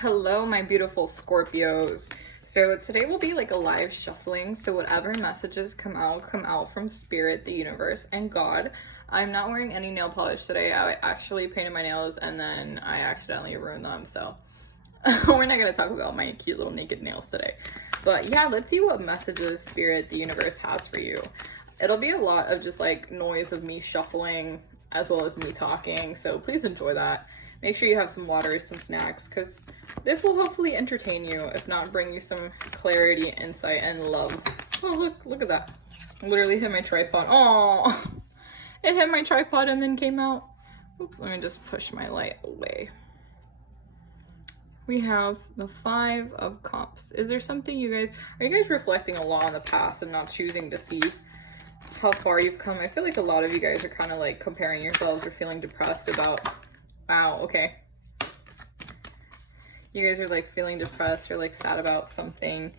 Hello, my beautiful Scorpios. So today will be like a live shuffling. So whatever messages come out from Spirit, the universe, and God. I'm not wearing any nail polish today. I actually painted my nails and then I accidentally ruined them. So we're not going to talk about my cute little naked nails today. But yeah, let's see what messages Spirit, the universe has for you. It'll be a lot of just like noise of me shuffling as well as me talking. So please enjoy that. Make sure you have some water, some snacks, because this will hopefully entertain you, if not bring you some clarity, insight, and love. Oh, look at that. Literally hit my tripod. Oh, it hit my tripod and then came out. Oops, let me just push my light away. We have the 5 of Cups. Is there something are you guys reflecting a lot on the past and not choosing to see how far you've come? I feel like a lot of you guys are kind of like comparing yourselves or feeling depressed about, wow, okay. You guys are like feeling depressed or like sad about something.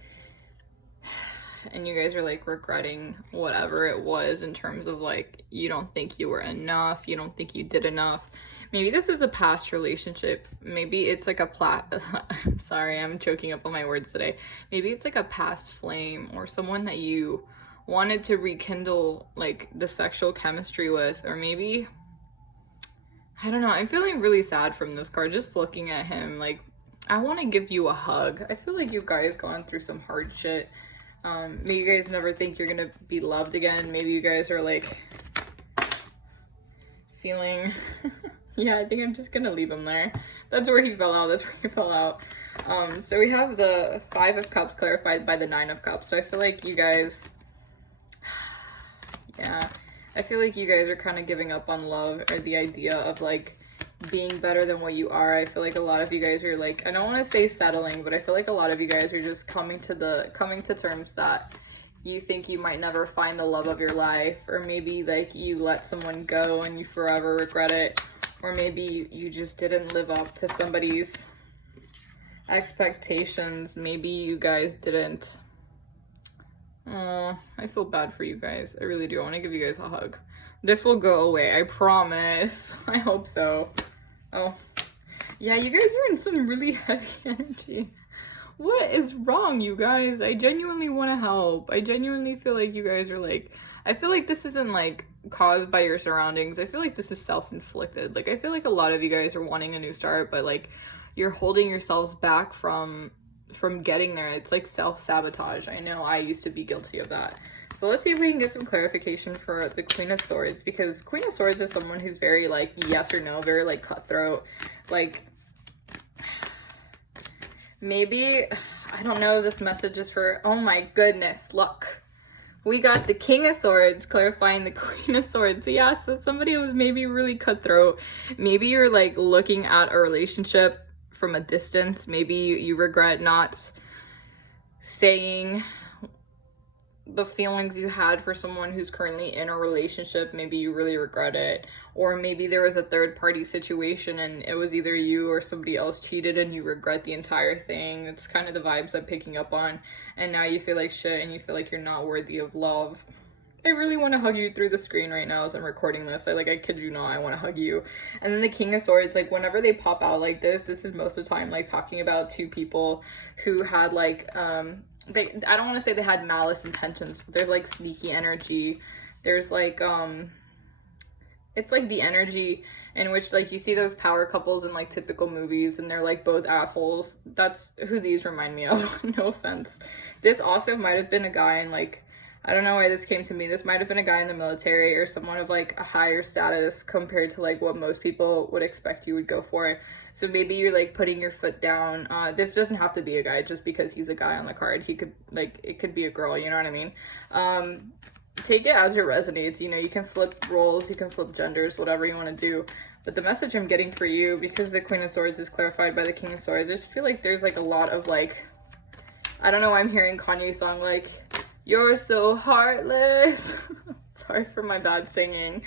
And you guys are like regretting whatever it was in terms of like, you don't think you were enough. You don't think you did enough. Maybe this is a past relationship. Maybe it's like I'm sorry, I'm choking up on my words today. Maybe it's like a past flame or someone that you wanted to rekindle like the sexual chemistry with, or maybe, I don't know. I'm feeling really sad from this card. Just looking at him, like, I want to give you a hug. I feel like you guys gone through some hard shit. Maybe you guys never think you're gonna be loved again. Maybe you guys are like feeling, yeah, I think I'm just gonna leave him there. That's where he fell out. So we have the 5 of Cups clarified by the 9 of Cups. So I feel like you guys, yeah, I feel like you guys are kind of giving up on love or the idea of like being better than what you are. I feel like a lot of you guys are like, I don't want to say settling, but I feel like a lot of you guys are just coming to terms that you think you might never find the love of your life, or maybe like you let someone go and you forever regret it, or maybe you just didn't live up to somebody's expectations. Maybe you guys didn't. Oh, I feel bad for you guys. I really do. I want to give you guys a hug. This will go away, I promise. I hope so. Oh, yeah, you guys are in some really heavy energy. What is wrong, you guys? I genuinely want to help. I genuinely feel like you guys are like, I feel like this isn't like caused by your surroundings. I feel like this is self-inflicted. Like, I feel like a lot of you guys are wanting a new start, but like you're holding yourselves back from getting there. It's like self-sabotage. I know I used to be guilty of that. So let's see if we can get some clarification for the Queen of Swords, because Queen of Swords is someone who's very like yes or no, very like cutthroat. Like, maybe, I don't know, this message is for, oh my goodness, look. We got the King of Swords clarifying the Queen of Swords. So yeah, so somebody was maybe really cutthroat. Maybe you're like looking at a relationship from a distance. Maybe you regret not saying the feelings you had for someone who's currently in a relationship. Maybe you really regret it, or maybe there was a third party situation and it was either you or somebody else cheated and you regret the entire thing. It's kind of the vibes I'm picking up on, and now you feel like shit and you feel like you're not worthy of love. I really want to hug you through the screen right now as I'm recording this. I kid you not, I want to hug you. And then the King of Swords, like whenever they pop out like this is most of the time like talking about two people who had like I don't want to say they had malice intentions, but there's like sneaky energy. There's like it's like the energy in which like you see those power couples in like typical movies and they're like both assholes. That's who these remind me of. No offense. This also might have been a guy in like, I don't know why this came to me. This might have been a guy in the military or someone of like a higher status compared to like what most people would expect you would go for. So maybe you're like putting your foot down. This doesn't have to be a guy just because he's a guy on the card. He could like, it could be a girl, you know what I mean? Take it as it resonates. You know, you can flip roles, you can flip genders, whatever you want to do. But the message I'm getting for you, because the Queen of Swords is clarified by the King of Swords, I just feel like there's like a lot of like, I don't know, I'm hearing Kanye song like, you're so heartless. Sorry for my bad singing.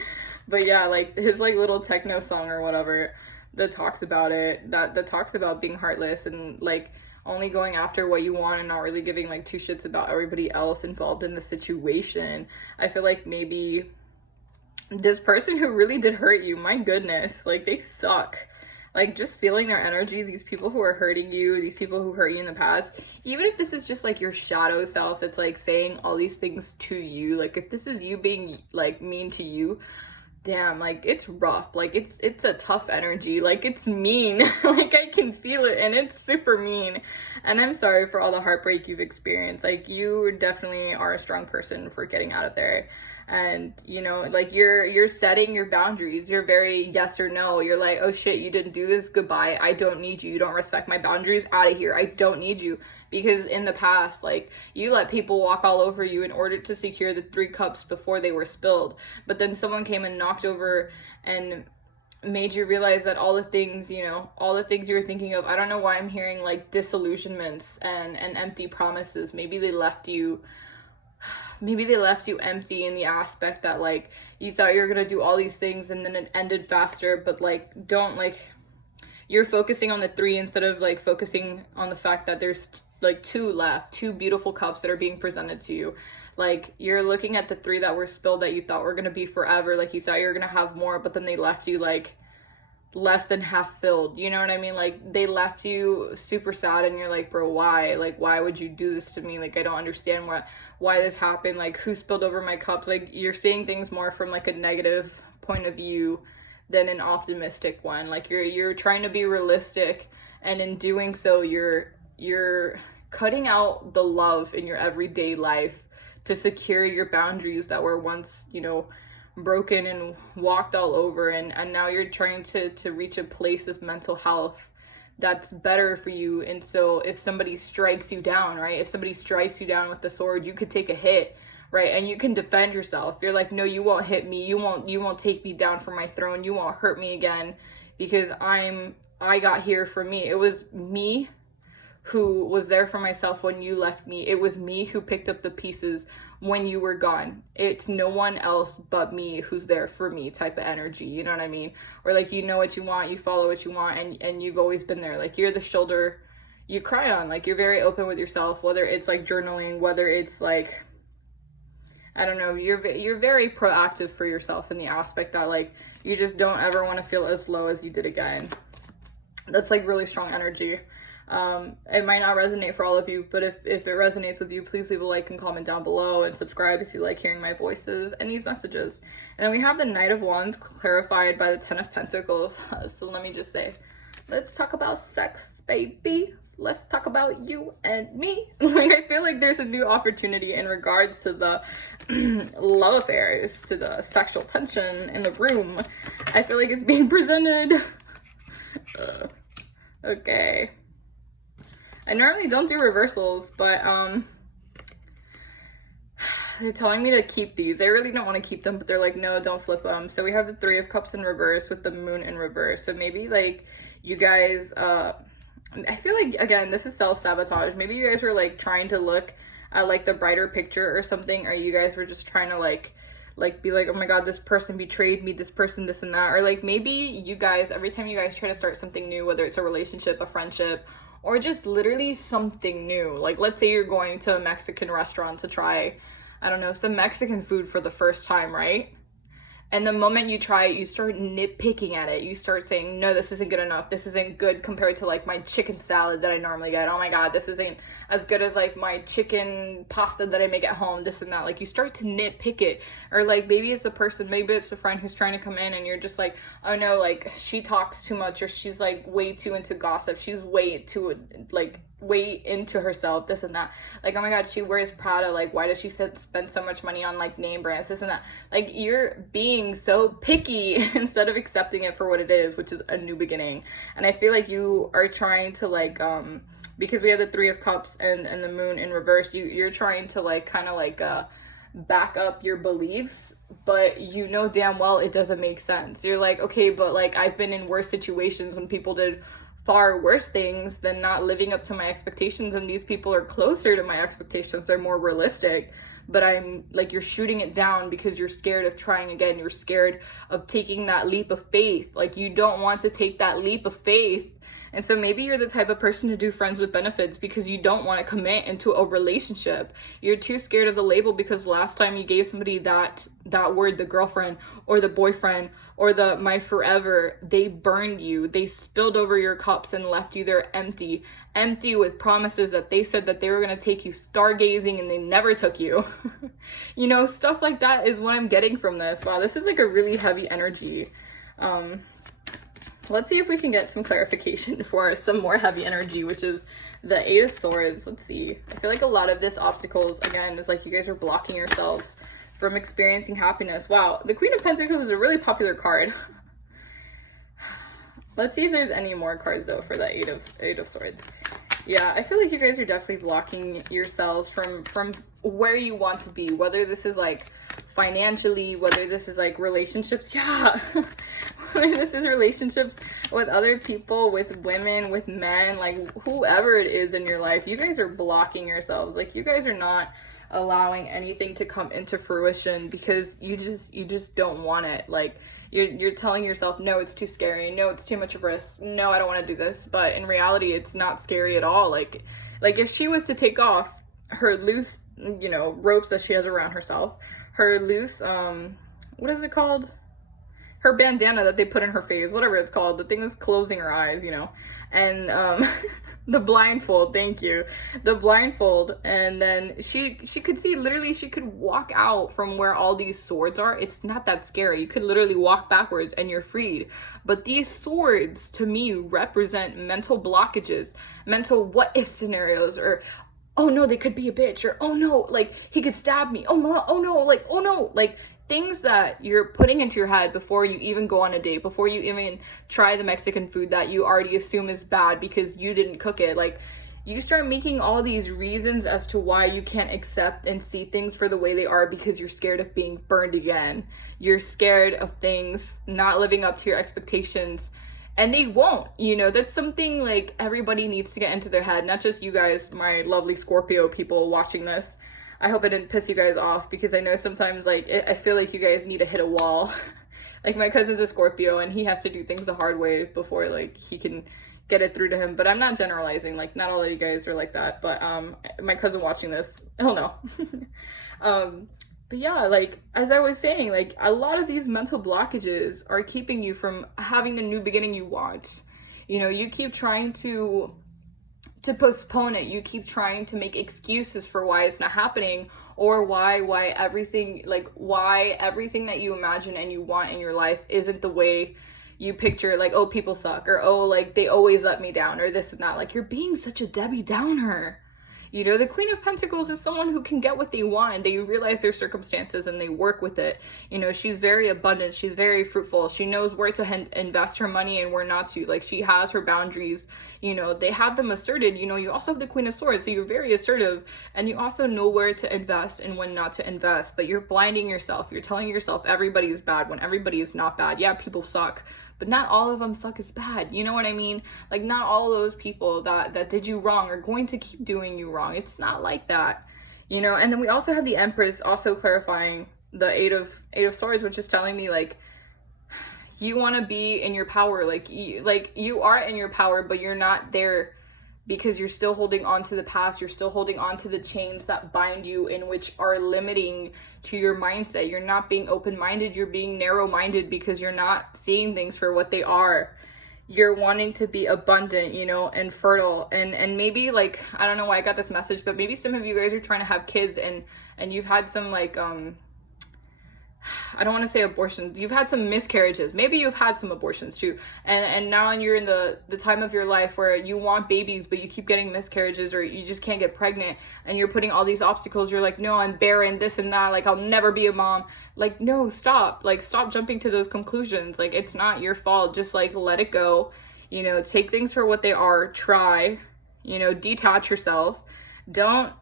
But yeah, like his like little techno song or whatever that talks about it, that talks about being heartless and like only going after what you want and not really giving like two shits about everybody else involved in the situation. I feel like maybe this person who really did hurt you, my goodness, like they suck. like just feeling their energy, these people who are hurting you, these people who hurt you in the past, even if this is just like your shadow self that's like saying all these things to you, like if this is you being like mean to you, damn, like it's rough, like it's a tough energy, like it's mean. Like I can feel it, and it's super mean, and I'm sorry for all the heartbreak you've experienced. Like you definitely are a strong person for getting out of there. And you know, like you're setting your boundaries. You're very yes or no. You're like, oh shit, you didn't do this, goodbye, I don't need you, you don't respect my boundaries, out of here, I don't need you. Because in the past, like, you let people walk all over you in order to secure the 3 cups before they were spilled. But then someone came and knocked over and made you realize that all the things, you know, all the things you were thinking of, I don't know why I'm hearing like disillusionments and empty promises. Maybe they left you empty in the aspect that like you thought you were gonna do all these things and then it ended faster. But like, don't, like, you're focusing on the 3 instead of like focusing on the fact that there's like 2 left, 2 beautiful cups that are being presented to you. Like you're looking at the 3 that were spilled that you thought were gonna be forever, like you thought you were gonna have more, but then they left you like less than half filled, you know what I mean? Like they left you super sad, and you're like, bro, why? Like, why would you do this to me? Like, I don't understand why this happened. Like, who spilled over my cups? Like, you're seeing things more from like a negative point of view than an optimistic one. Like you're trying to be realistic, and in doing so you're cutting out the love in your everyday life to secure your boundaries that were once, you know, broken and walked all over, and now you're trying to reach a place of mental health that's better for you. And so if somebody strikes you down, right, if somebody strikes you down with the sword, you could take a hit, right, and you can defend yourself. You're like, no, you won't hit me, you won't take me down from my throne, you won't hurt me again, because I got here for me. It was me who was there for myself when you left me. It was me who picked up the pieces when you were gone. It's no one else but me who's there for me type of energy, you know what I mean? Or like, you know what you want, you follow what you want, and you've always been there. Like you're the shoulder you cry on. Like you're very open with yourself, whether it's like journaling, whether it's like, I don't know, you're very proactive for yourself in the aspect that like you just don't ever want to feel as low as you did again. That's like really strong energy. It might not resonate for all of you, but if it resonates with you, please leave a like and comment down below, and subscribe if you like hearing my voices and these messages. And then we have the Knight of Wands clarified by the 10 of Pentacles. So let me just say, let's talk about sex, baby. Let's talk about you and me. Like, I feel like there's a new opportunity in regards to the love affairs, to the sexual tension in the room. I feel like it's being presented. Okay. I normally don't do reversals, but they're telling me to keep these. I really don't want to keep them, but they're like, no, don't flip them. So we have the 3 of Cups in reverse with the Moon in reverse. So maybe like you guys, I feel like, again, this is self-sabotage. Maybe you guys were like trying to look at like the brighter picture or something, or you guys were just trying to like be like, oh my god, this person betrayed me, this person, this and that. Or like maybe you guys, every time you guys try to start something new, whether it's a relationship, a friendship, or just literally something new. Like, let's say you're going to a Mexican restaurant to try, I don't know, some Mexican food for the first time, right? And the moment you try it, you start nitpicking at it. You start saying, no, this isn't good enough. This isn't good compared to like my chicken salad that I normally get. Oh my god, this isn't as good as like my chicken pasta that I make at home, this and that. Like you start to nitpick it. Or like maybe it's a person, maybe it's a friend who's trying to come in and you're just like, oh no, like she talks too much, or she's like way too into gossip. She's way too like way into herself, this and that. Like, oh my god, she wears Prada, like why does she spend so much money on like name brands, this and that. Like you're being so picky instead of accepting it for what it is, which is a new beginning. And I feel like you are trying to like because we have the 3 of Cups and the Moon in reverse, you're trying to like kind of like back up your beliefs, but you know damn well it doesn't make sense. You're like, okay, but like I've been in worse situations when people did far worse things than not living up to my expectations, and these people are closer to my expectations, they're more realistic. But I'm like, you're shooting it down because you're scared of trying again, you're scared of taking that leap of faith. Like you don't want to take that leap of faith And so maybe you're the type of person to do friends with benefits because you don't want to commit into a relationship. You're too scared of the label because last time you gave somebody that word, the girlfriend or the boyfriend or the my forever, they burned you. They spilled over your cups and left you there empty with promises that they said that they were going to take you stargazing and they never took you. You know, stuff like that is what I'm getting from this. Wow, this is like a really heavy energy. Let's see if we can get some clarification for some more heavy energy, which is the Eight of Swords. Let's see. I feel like a lot of this obstacles, again, is like you guys are blocking yourselves from experiencing happiness. Wow, the Queen of Pentacles is a really popular card. Let's see if there's any more cards, though, for the Eight of Swords. Yeah, I feel like you guys are definitely blocking yourselves from where you want to be, whether this is like financially, whether this is like relationships, yeah, whether this is relationships with other people, with women, with men, like whoever it is in your life, you guys are blocking yourselves. Like you guys are not allowing anything to come into fruition because you just don't want it. Like you're telling yourself, no, it's too scary, no, it's too much of a risk, no, I don't want to do this. But in reality, it's not scary at all. Like if she was to take off her loose, you know, ropes that she has around herself, her loose, what is it called? Her bandana that they put in her face, whatever it's called, the thing that's closing her eyes, you know, and the blindfold, thank you, the blindfold, and then she could see, literally she could walk out from where all these swords are. It's not that scary. You could literally walk backwards and you're freed. But these swords to me represent mental blockages, mental what if scenarios, or oh no, they could be a bitch, or oh no, like he could stab me, oh no, like things that you're putting into your head before you even go on a date, before you even try the Mexican food that you already assume is bad because you didn't cook it. Like you start making all these reasons as to why you can't accept and see things for the way they are because you're scared of being burned again. You're scared of things not living up to your expectations, and they won't, you know. That's something like everybody needs to get into their head, not just you guys, my lovely Scorpio people watching this. I hope I didn't piss you guys off because I know sometimes like I feel like you guys need to hit a wall. Like my cousin's a Scorpio and he has to do things the hard way before like he can get it through to him. But I'm not generalizing, like not all of you guys are like that, but my cousin watching this, he'll know. But yeah, like as I was saying, like a lot of these mental blockages are keeping you from having the new beginning you want. You know, you keep trying to postpone it. You keep trying to make excuses for why it's not happening, or why everything that you imagine and you want in your life isn't the way you picture. Like, oh, people suck, or oh, like they always let me down, or this and that. Like you're being such a Debbie Downer. You know, the Queen of Pentacles is someone who can get what they want. They realize their circumstances and they work with it. You know, she's very abundant. She's very fruitful. She knows where to invest her money and where not to. Like, she has her boundaries. You know, they have them asserted. You know, you also have the Queen of Swords, so you're very assertive. And you also know where to invest and when not to invest. But you're blinding yourself. You're telling yourself everybody is bad when everybody is not bad. Yeah, people suck, but not all of them suck as bad. You know what I mean? Like, not all of those people that did you wrong are going to keep doing you wrong. It's not like that, you know? And then we also have the Empress also clarifying the Eight of Swords, which is telling me, like, you want to be in your power. Like you are in your power, but you're not there because you're still holding on to the past. You're still holding on to the chains that bind you, in which are limiting to your mindset. You're not being open-minded. You're being narrow-minded because you're not seeing things for what they are. You're wanting to be abundant, you know, and fertile. And maybe, like, I don't know why I got this message, but maybe some of you guys are trying to have kids and you've had some, like, I don't want to say abortions. You've had some miscarriages. Maybe you've had some abortions too. And now you're in the time of your life where you want babies, but you keep getting miscarriages, or you just can't get pregnant, and you're putting all these obstacles. You're like, no, I'm barren, this and that. Like, I'll never be a mom. Like, no, stop. Like, stop jumping to those conclusions. Like, it's not your fault. Just like, let it go. You know, take things for what they are. Try, you know, detach yourself. Don't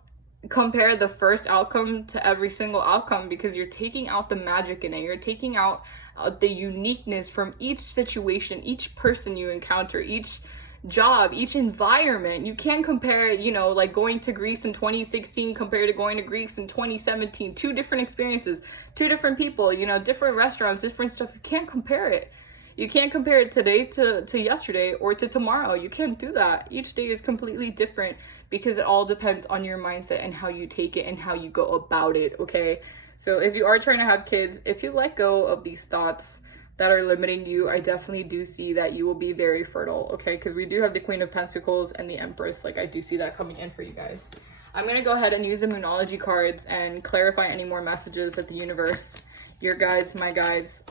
compare the first outcome to every single outcome, because you're taking out the magic in it. You're taking out the uniqueness from each situation, each person you encounter, each job, each environment. You can't compare, you know, like going to Greece in 2016 compared to going to Greece in 2017. Two different experiences, two different people, you know, different restaurants, different stuff. You can't compare it. You can't compare it today to yesterday or to tomorrow. You can't do that. Each day is completely different because it all depends on your mindset and how you take it and how you go about it, okay? So if you are trying to have kids, if you let go of these thoughts that are limiting you, I definitely do see that you will be very fertile, okay? Because we do have the Queen of Pentacles and the Empress. Like, I do see that coming in for you guys. I'm going to go ahead and use the Monology cards and clarify any more messages that the universe, your guides, my guides.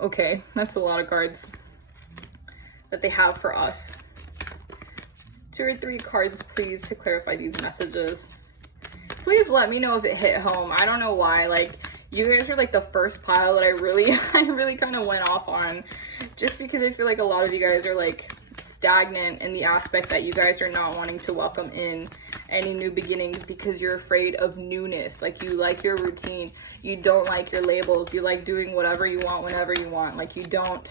Okay, that's a lot of cards that they have for us. 2 or 3 cards, please, to clarify these messages. Please let me know if it hit home. I don't know why. Like, you guys are like the first pile that I really kind of went off on, just because I feel like a lot of you guys are like stagnant in the aspect that you guys are not wanting to welcome in any new beginnings because you're afraid of newness. Like, you like your routine, you don't like your labels, you like doing whatever you want whenever you want. Like, you don't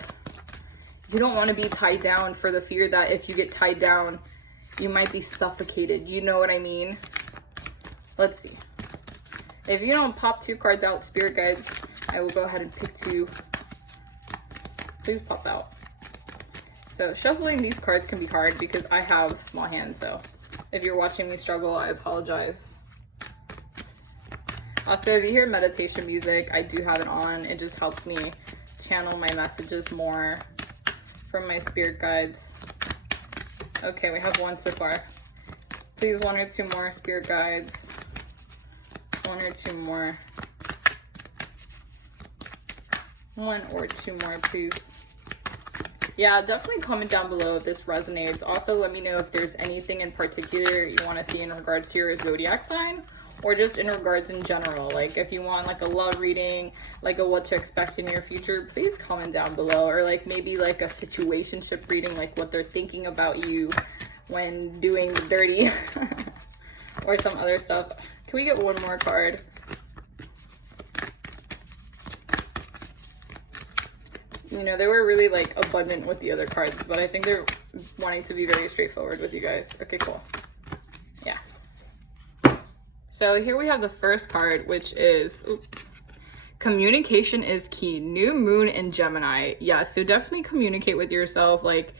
want to be tied down for the fear that if you get tied down you might be suffocated. You know what I mean? Let's see. If you don't pop 2 cards out, spirit guides, I will go ahead and pick 2. Please pop out. So shuffling these cards can be hard because I have small hands, so if you're watching me struggle, I apologize. Also, if you hear meditation music, I do have it on. It just helps me channel my messages more from my spirit guides. Okay, we have 1 so far. Please 1 or 2 more spirit guides. 1 or 2 more. 1 or 2 more, please. Yeah, definitely comment down below if this resonates. Also, let me know if there's anything in particular you want to see in regards to your zodiac sign, or just in regards in general. Like, if you want like a love reading, like a what to expect in your future, please comment down below. Or like maybe like a situationship reading, like what they're thinking about you when doing the dirty or some other stuff. Can we get 1 more card? You know, they were really like abundant with the other cards, but I think they're wanting to be very straightforward with you guys. Okay, cool. Yeah. So here we have the first card, which is communication is key. New moon in Gemini. Yeah, so definitely communicate with yourself. Like,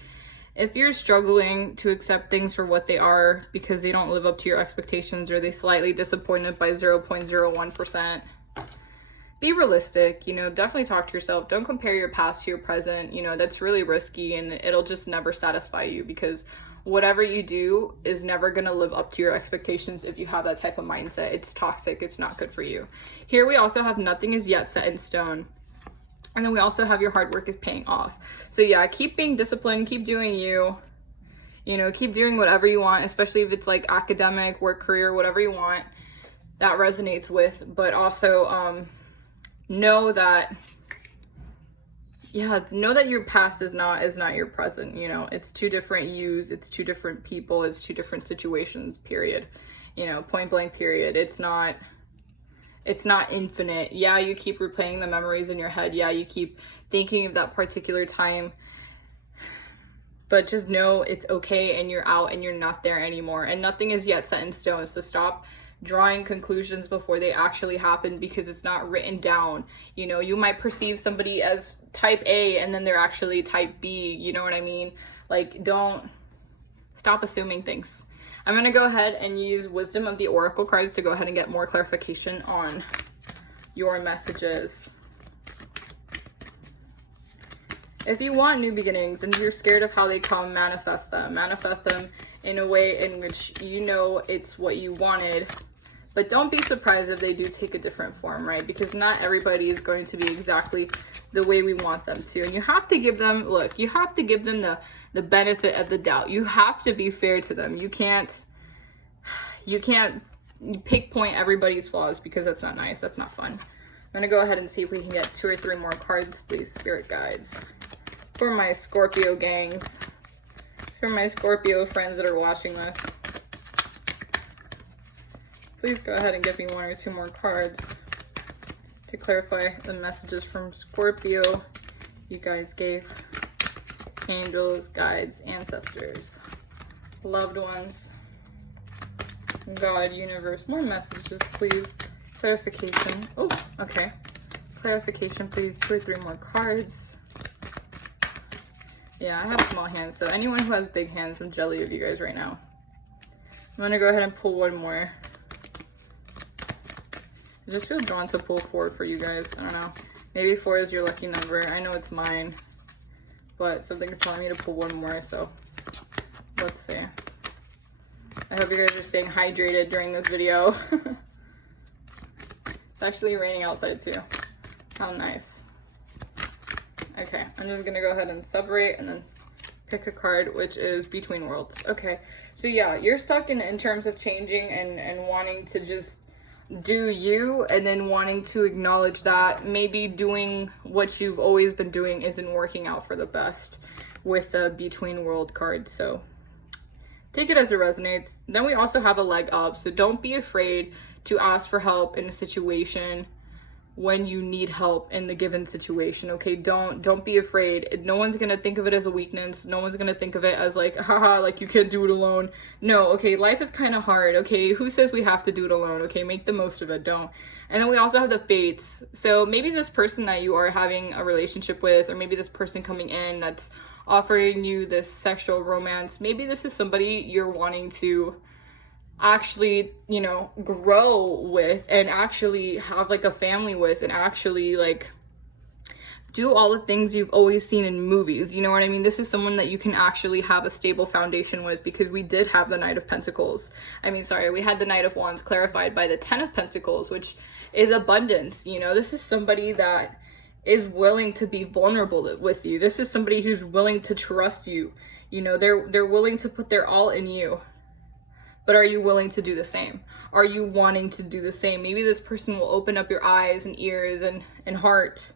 if you're struggling to accept things for what they are because they don't live up to your expectations, or they slightly disappointed by 0.01%, be realistic. You know, definitely talk to yourself. Don't compare your past to your present. You know, that's really risky, and it'll just never satisfy you, because whatever you do is never going to live up to your expectations if you have that type of mindset. It's toxic. It's not good for you. Here we also have nothing is yet set in stone. And then we also have your hard work is paying off. So yeah, keep being disciplined, keep doing you. You know, keep doing whatever you want, especially if it's like academic, work, career, whatever you want that resonates with. But also know that your past is not your present. You know, it's 2 different yous, it's 2 different people, it's 2 different situations, period. You know, point blank, period. It's not infinite. Yeah, you keep replaying the memories in your head. Yeah, you keep thinking of that particular time, but just know it's okay, and you're out and you're not there anymore, and nothing is yet set in stone. So stop drawing conclusions before they actually happen, because it's not written down. You know, you might perceive somebody as type A and then they're actually type B. You know what I mean? Like, stop assuming things. I'm going to go ahead and use Wisdom of the Oracle cards to go ahead and get more clarification on your messages. If you want new beginnings and you're scared of how they come, manifest them. Manifest them in a way in which you know it's what you wanted. But don't be surprised if they do take a different form, right? Because not everybody is going to be exactly the way we want them to. And you have to give them, you have to give them the benefit of the doubt. You have to be fair to them. You can't point everybody's flaws, because that's not nice. That's not fun. I'm going to go ahead and see if we can get 2 or 3 more cards, please, spirit guides. For my Scorpio gangs. For my Scorpio friends that are watching this. Please go ahead and give me 1 or 2 more cards to clarify the messages from Scorpio you guys gave. Angels, guides, ancestors, loved ones, God, universe. More messages, please. Clarification. Oh, okay. Clarification, please. 2 or 3 more cards. Yeah, I have small hands, so anyone who has big hands, I'm jelly of you guys right now. I'm gonna go ahead and pull one more. I just feel drawn to pull 4 for you guys. I don't know. Maybe 4 is your lucky number. I know it's mine, but something's telling me to pull one more, so let's see. I hope you guys are staying hydrated during this video. It's actually raining outside too. How nice. Okay, I'm just gonna go ahead and separate and then pick a card, which is Between Worlds. Okay, so yeah, you're stuck in terms of changing and wanting to just do you, and then wanting to acknowledge that maybe doing what you've always been doing isn't working out for the best with the Between World card. So take it as it resonates. Then we also have a leg up, so don't be afraid to ask for help in a situation when you need help in the given situation. Okay, don't be afraid. No one's gonna think of it as a weakness. No one's gonna think of it as like, haha, like you can't do it alone. No, okay, life is kind of hard. Okay, who says we have to do it alone? Okay, make the most of it. Don't. And then we also have the fates. So maybe this person that you are having a relationship with, or maybe this person coming in that's offering you this sexual romance, maybe this is somebody you're wanting to actually, you know, grow with and actually have like a family with and actually like do all the things you've always seen in movies. You know what I mean? This is someone that you can actually have a stable foundation with, because we did have the Knight of Pentacles. We had the Knight of Wands clarified by the 10 of Pentacles, which is abundance. You know, this is somebody that is willing to be vulnerable with you. This is somebody who's willing to trust you. You know, they're willing to put their all in you. But are you willing to do the same? Are you wanting to do the same? Maybe this person will open up your eyes and ears and heart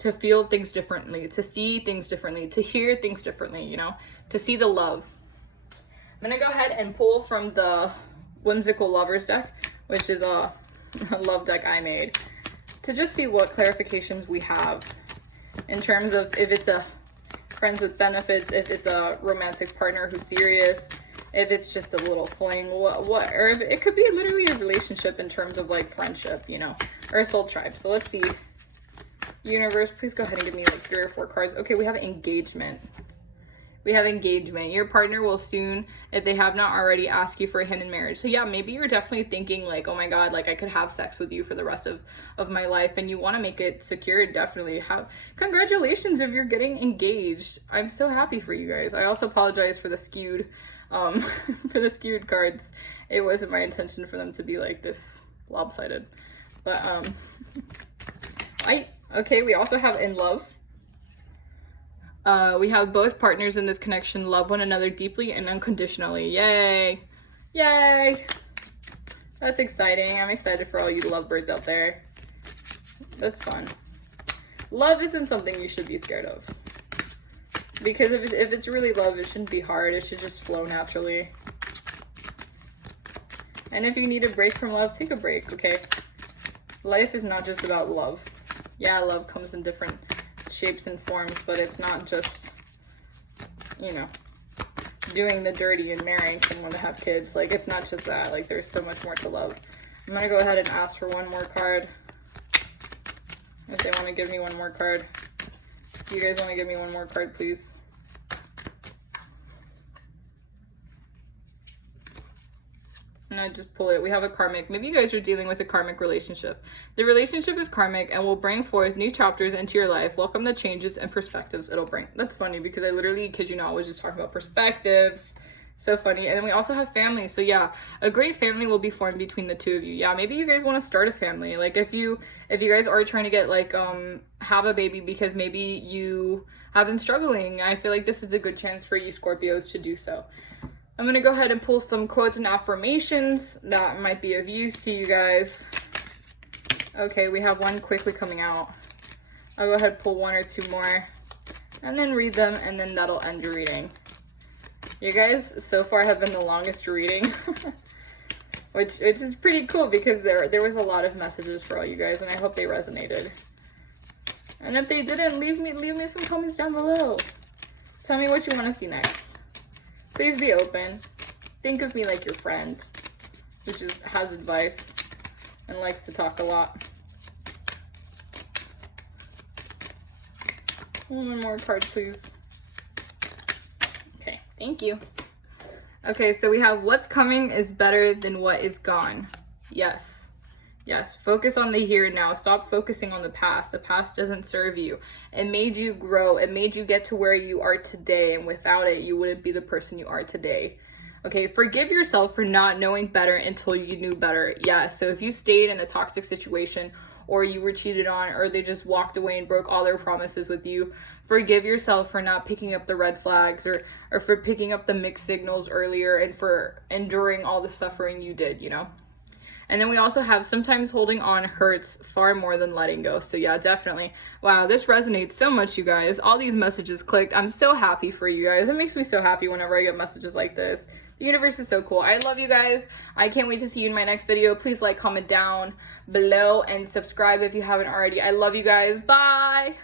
to feel things differently, to see things differently, to hear things differently, you know, to see the love. I'm gonna go ahead and pull from the Whimsical Lovers deck, which is a love deck I made, to just see what clarifications we have in terms of if it's a friends with benefits, if it's a romantic partner who's serious, if it's just a little fling, what, or if it could be literally a relationship in terms of like friendship, you know, or a soul tribe. So let's see. Universe, please go ahead and give me like 3 or 4 cards. Okay, we have engagement. We have engagement. Your partner will soon, if they have not already, ask you for a hand in marriage. So yeah, maybe you're definitely thinking like, oh my God, like I could have sex with you for the rest of my life, and you want to make it secure. Definitely have congratulations if you're getting engaged. I'm so happy for you guys. I also apologize for the skewed for the skewed cards. It wasn't my intention for them to be like this lopsided, but okay, we also have in love. We have both partners in this connection love one another deeply and unconditionally. Yay! Yay! That's exciting. I'm excited for all you lovebirds out there. That's fun. Love isn't something you should be scared of. Because if it's really love, it shouldn't be hard. It should just flow naturally. And if you need a break from love, take a break, okay? Life is not just about love. Yeah, love comes in different shapes and forms, but it's not just, you know, doing the dirty and marrying someone to have kids. Like, it's not just that. Like, there's so much more to love. I'm gonna go ahead and ask for one more card. If they want to give me one more card. You guys want to give me one more card, please? And I just pull it. We have a karmic. Maybe you guys are dealing with a karmic relationship. The relationship is karmic and will bring forth new chapters into your life. Welcome the changes and perspectives it'll bring. That's funny because I literally, kid you not, was just talking about perspectives. So funny. And then we also have family. So yeah, a great family will be formed between the two of you. Yeah, maybe you guys want to start a family. Like if you guys are trying to get like have a baby because maybe you have been struggling, I feel like this is a good chance for you Scorpios to do so. I'm going to go ahead and pull some quotes and affirmations that might be of use to you guys. Okay, we have one quickly coming out. I'll go ahead and pull 1 or 2 more and then read them, and then that'll end your reading. You guys so far have been the longest reading, which is pretty cool because there was a lot of messages for all you guys, and I hope they resonated. And if they didn't, leave me some comments down below. Tell me what you want to see next. Please be open. Think of me like your friend, which has advice and likes to talk a lot. One more card, please. Thank you. Okay, so we have what's coming is better than what is gone. Yes. Yes, focus on the here and now. Stop focusing on the past. The past doesn't serve you. It made you grow. It made you get to where you are today. And without it, you wouldn't be the person you are today. Okay, forgive yourself for not knowing better until you knew better. Yeah, so if you stayed in a toxic situation, or you were cheated on, or they just walked away and broke all their promises with you, forgive yourself for not picking up the red flags, or for picking up the mixed signals earlier, and for enduring all the suffering you did, you know? And then we also have sometimes holding on hurts far more than letting go. So yeah, definitely. Wow, this resonates so much, you guys. All these messages clicked. I'm so happy for you guys. It makes me so happy whenever I get messages like this. The universe is so cool. I love you guys. I can't wait to see you in my next video. Please like, comment down below, and subscribe if you haven't already. I love you guys. Bye.